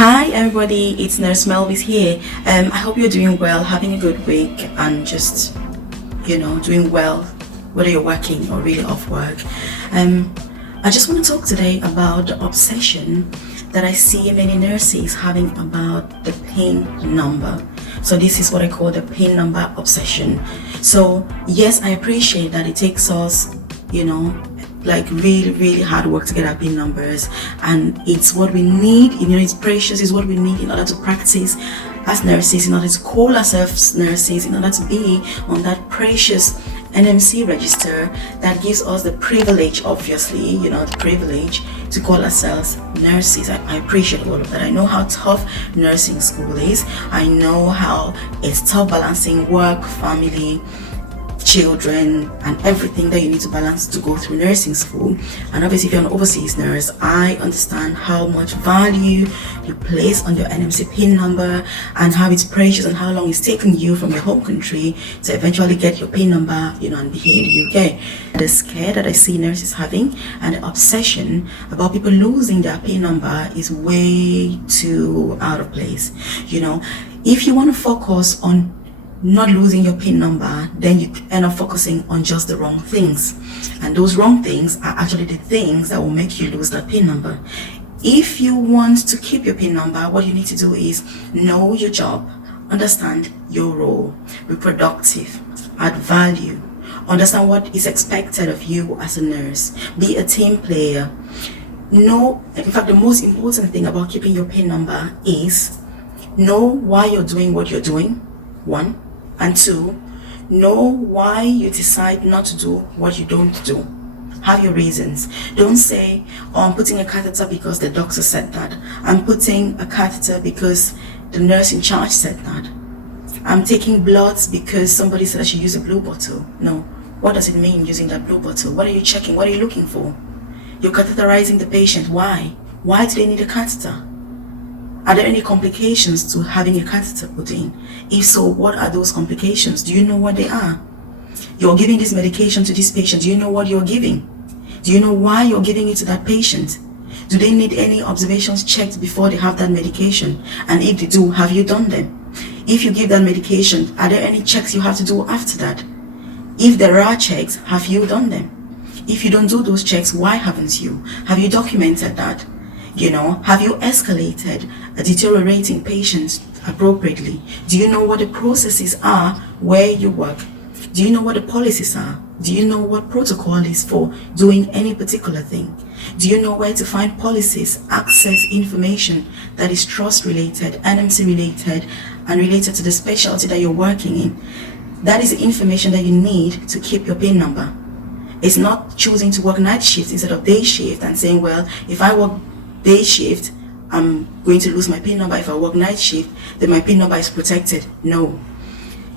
Hi everybody, it's Nurse Melvis here. I hope you're doing well, having a good week, and just doing well, whether you're working or really off work. I just want to talk today about the obsession that I see many nurses having about the PIN number. So this is what I call the PIN number obsession. So yes, I appreciate that it takes us, like really hard work to get our PIN numbers, and it's what we need. It's precious. It's what we need in order to practice as nurses, in order to call ourselves nurses, in order to be on that precious NMC register that gives us the privilege, obviously, the privilege to call ourselves nurses. I appreciate all of that. I know how tough nursing school is. I know how it's tough balancing work, family, children, and everything that you need to balance to go through nursing school. And obviously if you're an overseas nurse, I understand how much value you place on your NMC PIN number and how it's precious and how long it's taken you from your home country to eventually get your PIN number, and be here in the UK. The scare that I see nurses having and the obsession about people losing their PIN number is way too out of place. If you want to focus on not losing your PIN number, then you end up focusing on just the wrong things, and those wrong things are actually the things that will make you lose that PIN number. If you want to keep your PIN number, what you need to do is know your job, understand your role, be productive, add value, understand what is expected of you as a nurse, be a team player. In fact, the most important thing about keeping your PIN number is know why you're doing what you're doing, one. And two, know why you decide not to do what you don't do. Have your reasons. Don't say, I'm putting a catheter because the doctor said that. I'm putting a catheter because the nurse in charge said that. I'm taking bloods because somebody said I should use a blue bottle. No. What does it mean using that blue bottle? What are you checking? What are you looking for? You're catheterizing the patient. Why? Why do they need a catheter? Are there any complications to having a catheter put in? If so, what are those complications? Do you know what they are? You're giving this medication to this patient. Do you know what you're giving? Do you know why you're giving it to that patient? Do they need any observations checked before they have that medication? And if they do, have you done them? If you give that medication, are there any checks you have to do after that? If there are checks, have you done them? If you don't do those checks, why haven't you? Have you documented that? Have you escalated a deteriorating patient appropriately? Do you know what the processes are where you work? Do you know what the policies are? Do you know what protocol is for doing any particular thing? Do you know where to find policies, access information that is trust related, NMC related, and related to the specialty that you're working in? That is the information that you need to keep your PIN number. It's not choosing to work night shift instead of day shift and saying, well, if I work day shift, I'm going to lose my PIN number. If I work night shift, then my PIN number is protected. No.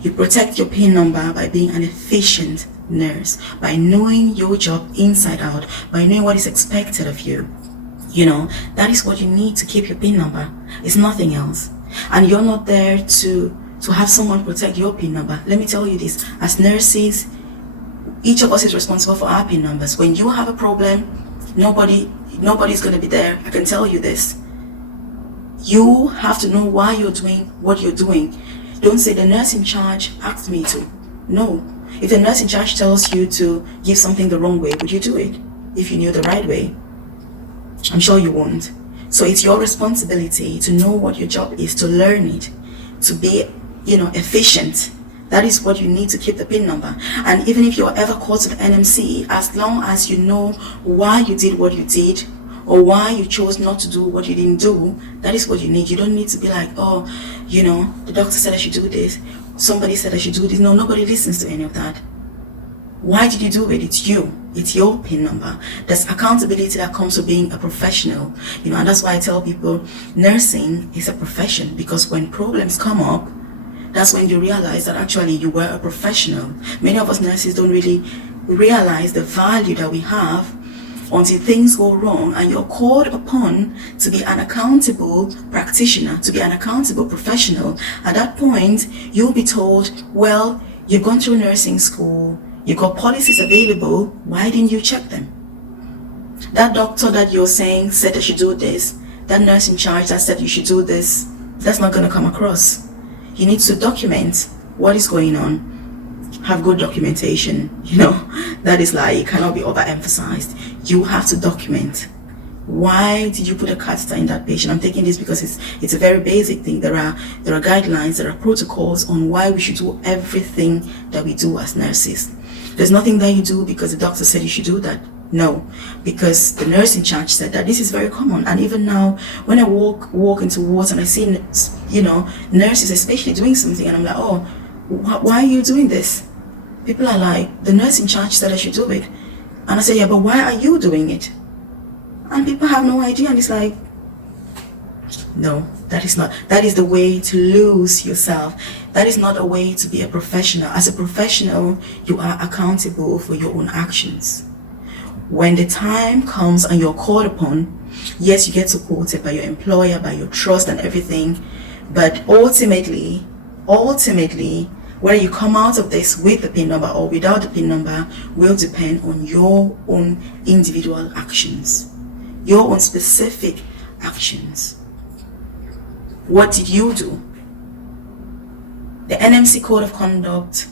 You protect your PIN number by being an efficient nurse, by knowing your job inside out, by knowing what is expected of you. That is what you need to keep your PIN number. It's nothing else. And you're not there to have someone protect your PIN number. Let me tell you this, as nurses, each of us is responsible for our PIN numbers. When you have a problem, nobody's going to be there. I can tell you this. You have to know why you're doing what you're doing. Don't say the nurse in charge asked me to. No. If the nurse in charge tells you to give something the wrong way, would you do it? If you knew the right way? I'm sure you won't. So it's your responsibility to know what your job is, to learn it, to be, efficient. That is what you need to keep the PIN number. And even if you're ever called to the NMC, as long as you know why you did what you did, or why you chose not to do what you didn't do, that is what you need. You don't need to be like, the doctor said I should do this, somebody said I should do this. No, nobody listens to any of that. Why did you do it? It's you. It's your PIN number. There's accountability that comes with being a professional. And that's why I tell people nursing is a profession, because when problems come up, that's when you realize that actually you were a professional. Many of us nurses don't really realize the value that we have until things go wrong and you're called upon to be an accountable practitioner, to be an accountable professional. At that point, you'll be told, well, you've gone through nursing school, you've got policies available, why didn't you check them? That doctor that you're saying said I should do this, that nurse in charge that said you should do this, that's not going to come across. You need to document what is going on. Have good documentation, that is like, it cannot be overemphasized. You have to document. Why did you put a catheter in that patient? I'm taking this because it's a very basic thing. There are guidelines, there are protocols on why we should do everything that we do as nurses. There's nothing that you do because the doctor said you should do that. No, because the nurse in charge said that. This is very common. And even now, when I walk into wards and I see, nurses especially doing something, and I'm like, oh, why are you doing this? People are like, the nurse in charge said I should do it. And I say, yeah, but why are you doing it? And people have no idea, and it's like, no, that is not. That is the way to lose yourself. That is not a way to be a professional. As a professional, you are accountable for your own actions. When the time comes and you're called upon, yes, you get supported by your employer, by your trust and everything, but ultimately, whether you come out of this with the PIN number or without the PIN number will depend on your own individual actions, your own specific actions. What did you do? The NMC Code of Conduct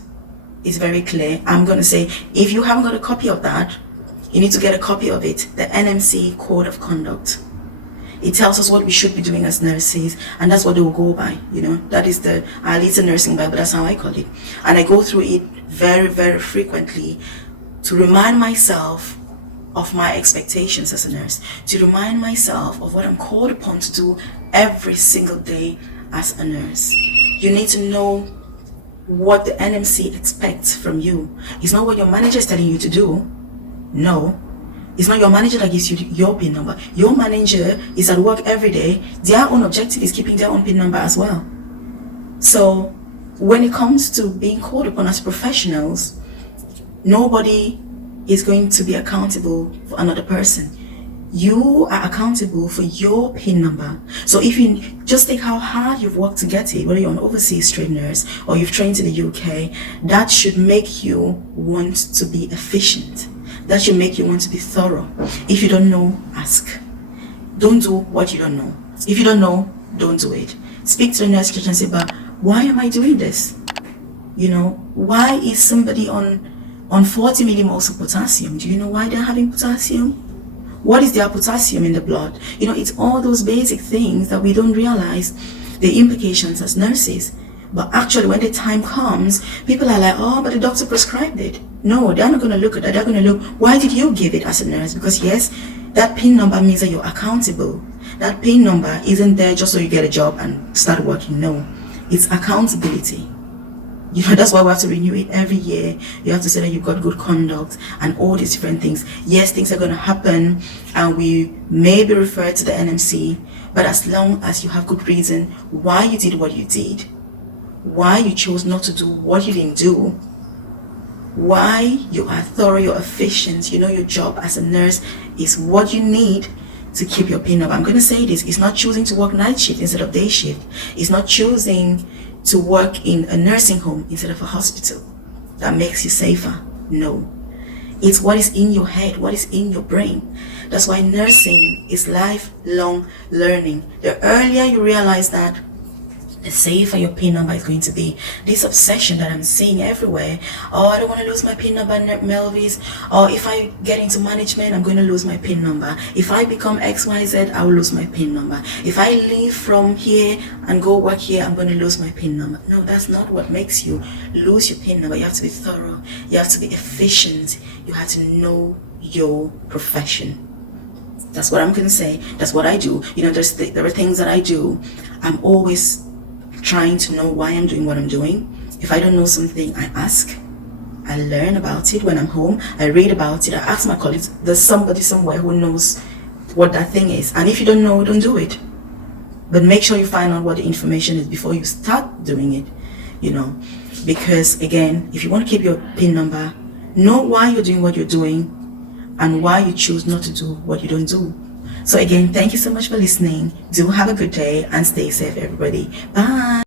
is very clear. I'm going to say, if you haven't got a copy of that, you need to get a copy of it. The NMC Code of Conduct. It tells us what we should be doing as nurses, and that's what they will go by. That is it's a nursing Bible, that's how I call it. And I go through it very, very frequently to remind myself of my expectations as a nurse, to remind myself of what I'm called upon to do every single day as a nurse. You need to know what the NMC expects from you. It's not what your manager is telling you to do. No, it's not your manager that gives you your PIN number. Your manager is at work every day. Their own objective is keeping their own PIN number as well. So when it comes to being called upon as professionals, nobody is going to be accountable for another person. You are accountable for your PIN number. So if you just think how hard you've worked to get it, whether you're an overseas trained nurse or you've trained in the UK, that should make you want to be efficient. That should make you want to be thorough. If you don't know, ask. Don't do what you don't know. If you don't know, don't do it. Speak to the nurse and say, but why am I doing this? Why is somebody on 40 millimoles of potassium? Do you know why they're having potassium? What is their potassium in the blood? It's all those basic things that we don't realize the implications as nurses. But actually, when the time comes, people are like, oh, but the doctor prescribed it. No, they're not going to look at that. They're going to look, why did you give it as a nurse? Because yes, that PIN number means that you're accountable. That PIN number isn't there just so you get a job and start working. No, it's accountability. That's why we have to renew it every year. You have to say that you've got good conduct and all these different things. Yes, things are going to happen and we may be referred to the NMC, but as long as you have good reason why you did what you did, why you chose not to do what you didn't do, why you are thorough, you're efficient, your job as a nurse is what you need to keep your PIN number. I'm going to say this, it's not choosing to work night shift instead of day shift. It's not choosing to work in a nursing home instead of a hospital that makes you safer. No, it's what is in your head, what is in your brain. That's why nursing is lifelong learning. The earlier you realize that, the safer your PIN number is going to be. This obsession that I'm seeing everywhere, oh, I don't want to lose my PIN number, Melvis, or if I get into management, I'm going to lose my PIN number. If I become XYZ, I will lose my PIN number. If I leave from here and go work here, I'm going to lose my PIN number. No, that's not what makes you lose your PIN number. You have to be thorough. You have to be efficient. You have to know your profession. That's what I'm going to say. That's what I do. There are things that I do. I'm always trying to know why I'm doing what I'm doing. If I don't know something, I ask. I learn about it when I'm home. I read about it. I ask my colleagues. There's somebody somewhere who knows what that thing is. And if you don't know, don't do it. But make sure you find out what the information is before you start doing it. Because again, if you want to keep your PIN number, know why you're doing what you're doing and why you choose not to do what you don't do. So again, thank you so much for listening. Do have a good day and stay safe, everybody. Bye.